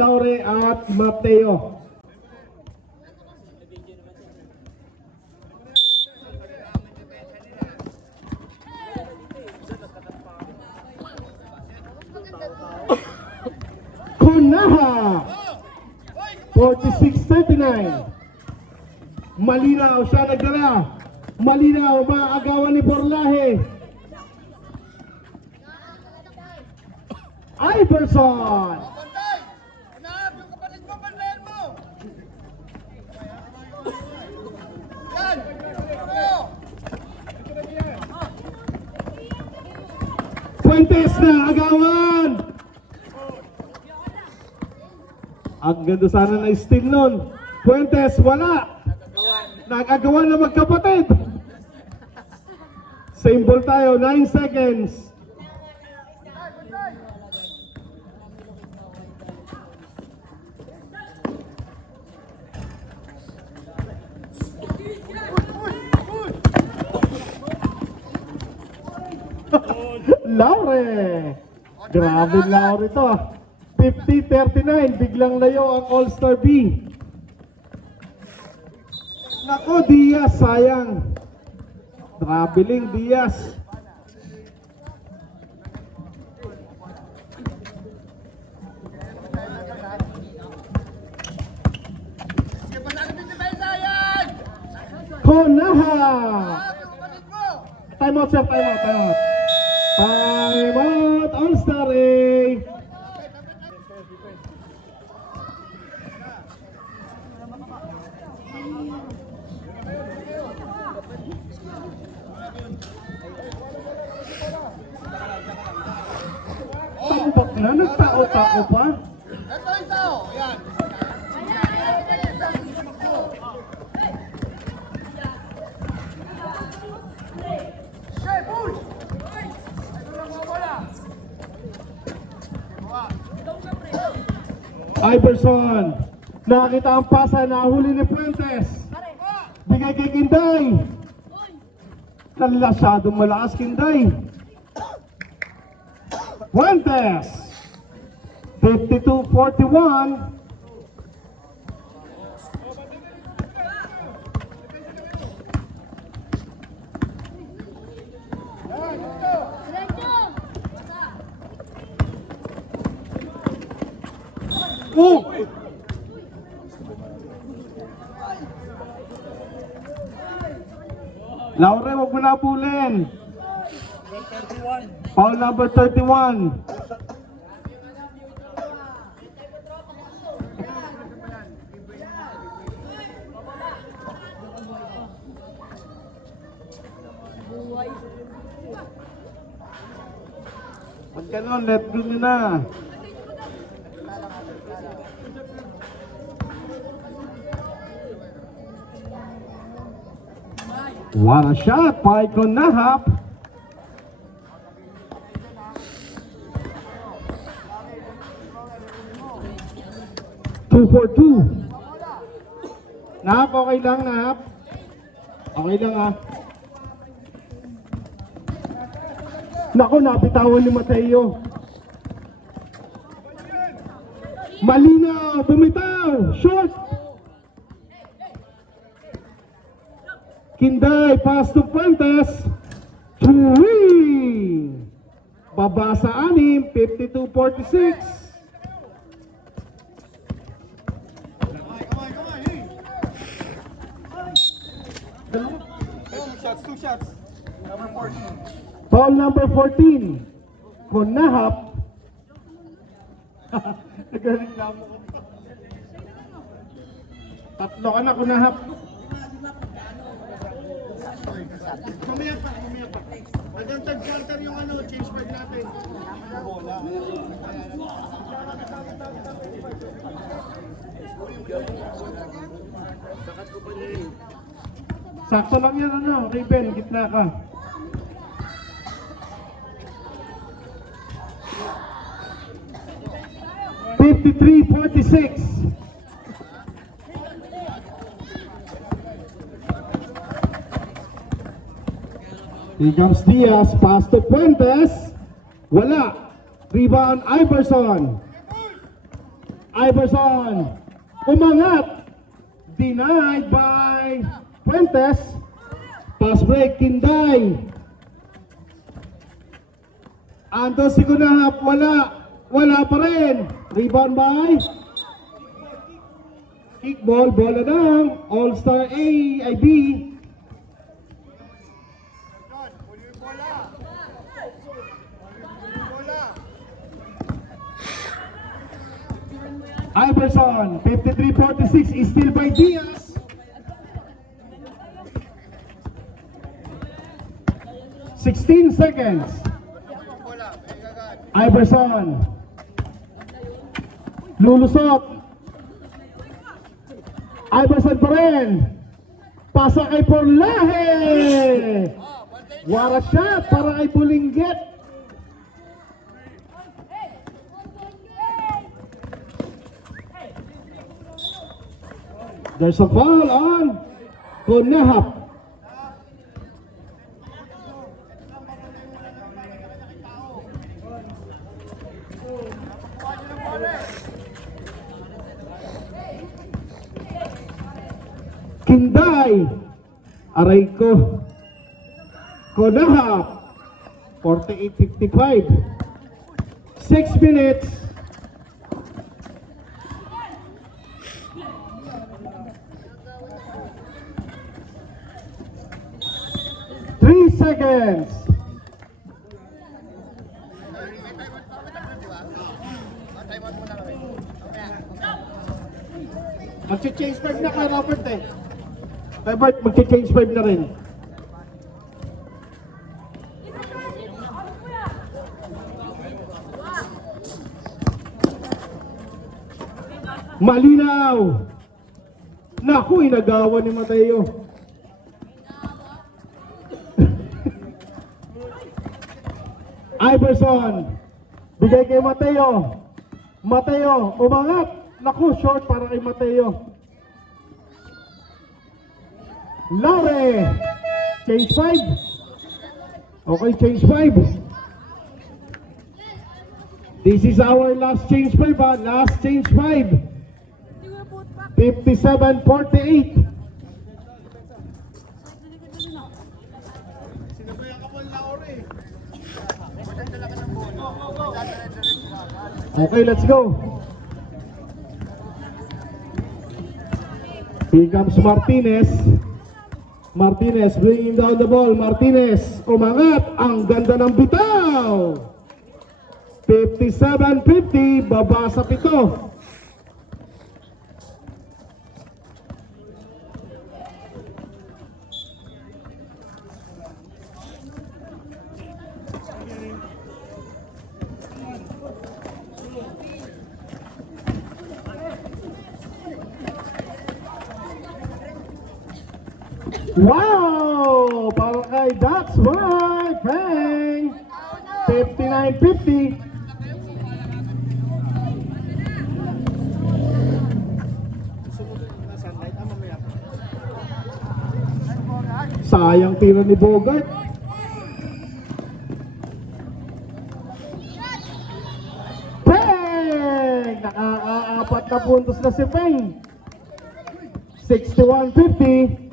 Laure at Mateo. Kunaha 46-39. Malinaw siya nagdala. Malinaw maagawan ni Borlahe. Iverson. Fuentes na agawan. Ang ganda sana na steal nun. Fuentes wala. Nag-agawan na magkapatid. Same ball tayo, 9 seconds. Laure. Grabe Laure to. 50-39. Biglang layo ang All-Star B. Nako, Diaz, sayang. Traveling Diaz. Konaha. Time out, sir. Time out. Time out. Time out. All-Star A. Tambak na, nagtao-tao pa. Ito. Ayan. Iverson. Nakakita ang pasa, nahuli ni Fuentes. Bigay kay Kinday. Nalasyadong malakas Kinday. Fuentes. 52-41. Laure, wag mo na pulin. Foul number 31. Pag ganon, let go nyo na. What a shot by Konahap. Two for two. Nahap, okay lang Nahap. Okay lang ah. Naku, napitawan ni Mateo. Malinaw, bumitaw, short. Kinday, pass to Fuentes. Tuwing! Baba sa 6, 52-46. Two shots. Number 14. Foul number 14. Konahap. Nagreklamo ko. Tatlo ka na, Konahap. Mamaya pa. Hanggang third quarter yung change pad natin. Sakto lang yan Raven, gitna ka. (53-46). Here comes Diaz, pass to Fuentes. Wala. Rebound Iverson. Iverson. Umangat. Denied by Fuentes. Pass break, Kinday. Anton Sigunahap, wala pa rin. Rebound by kickball, bola ng All-Star A, ay B. John, huli yung bola. Bola. Iverson, 53-46 is still by Diaz. 16 seconds. Bola. Iverson. Lulusot. Iverson pa rin. Pasa kay Porlahe. What a shot para kay Bulinggit. There's a foul on Kunahap. Kinday. Aray ko. Kunahap. 48-55. 6 minutes. Seconds. Magche-change 5 na kay Robert eh. Kay Bart, magche-change 5 na rin. Malinaw. Naku, inagawa ni Mateo. Iverson, bigay kay Mateo. Mateo, umangat. Naku, short para kay Mateo. Lare, change 5. Okay, change 5. This is our last change 5, ha? Last change 5. 57-48. Sinabayan ka mo ang laor eh. Okay, let's go. Here comes Martinez. Martinez bringing down the ball. Martinez, umangat. Ang ganda ng bitaw. 57-50, baba sa 7. Wow! Para kay That's Right, Feng! 59-50. Sayang tira ni Bogart. Feng! Nakaka-4 na puntos na si Feng. 61-50.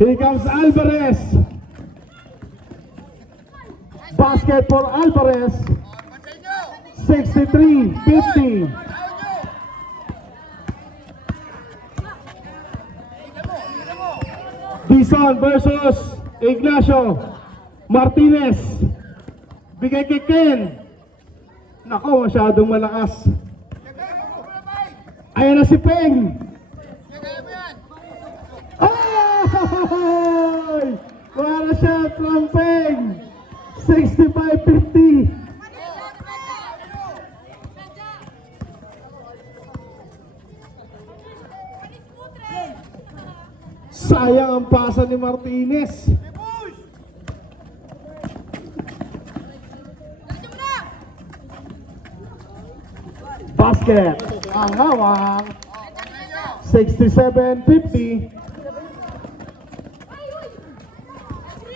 Here comes Alvarez. Basket for Alvarez. 63-50. Dison versus Ignacio. Martinez. Bigay kay Ken. Nako, masyadong malakas. Ayan na si Peng. Ay! Para shot from Peng. 65-50. Sayang ang pasa ni Martinez. Basket. Ang hawak. 67-50.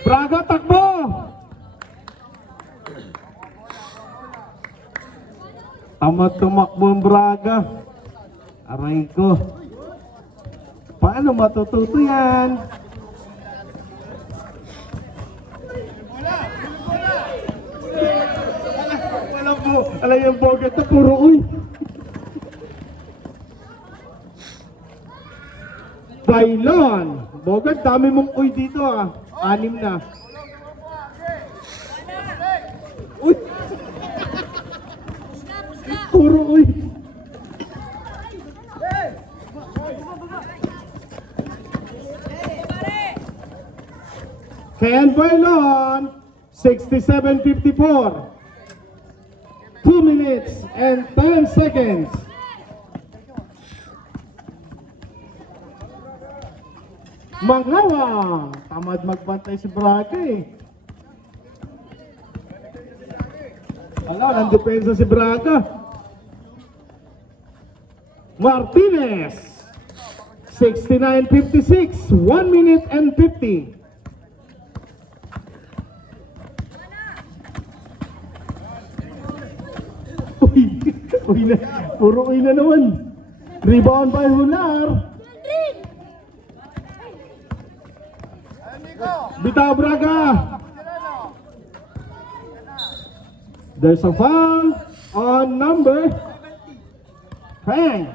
Braga, takbo! Tamad tumakbo ang Braga. Aray ko. Paano matututo yan? Alam mo, alam yung bogat na puro uy. Bailon. Bogat, dami mong uy dito ah. 6 na. Uy. Puro uy. Ken Bailon, 67.54. 2 minutes and 10 seconds. Mangawa. Tamad magbantay si Braga eh. Wala, nang depensa si Braga. Martinez. 69.56. 1 minute and 50. Uy na, puro uy na naman. Rebound by Hunar. Bitaw Braga. There's a foul on number 10.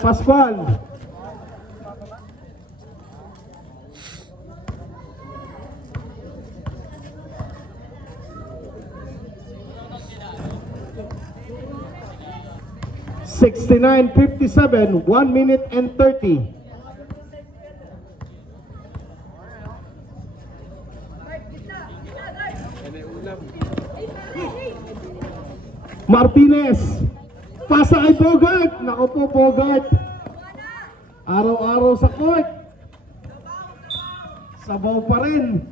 Pascual. $69.57, 1 minute and 30. Martinez, pasa kay Bogart. Naku po, Bogart. Araw-araw sa court. Sabaw pa rin.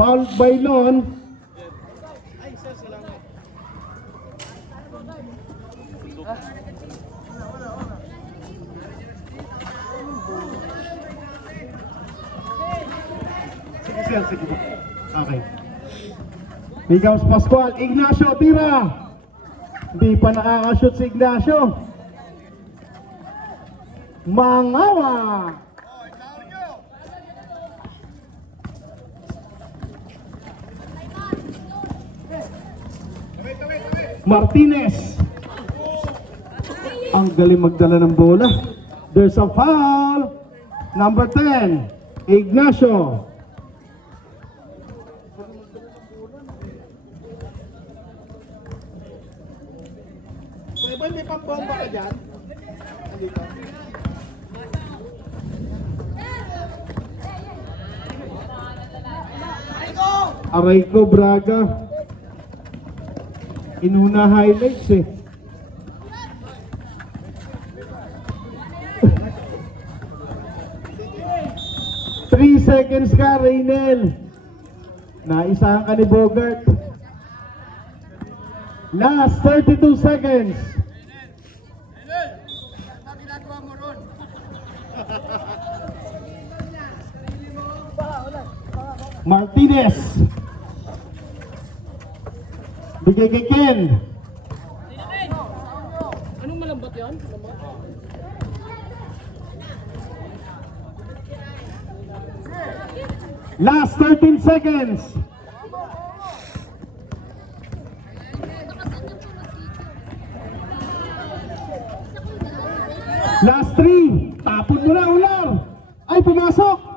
Paul Bailon. Sige. Okay. Here comes Pascual. Ignacio, tira. Hindi pa nakakashoot si Ignacio. Mangawa. Martinez. Ang galing magdala ng bola. There's a foul. Number 10, Ignacio. May pambomba ka dyan? Dito. Aray ko, Braga. Inuna highlights eh. Three seconds ka, Reynel. Naisahan ka ni Bogart. Last 32 seconds. Martinez. Bigay kay Ken. Anong malambat yan? Last 13 seconds. Last 3. Tapon mo na, Ular. Ay, pumasok.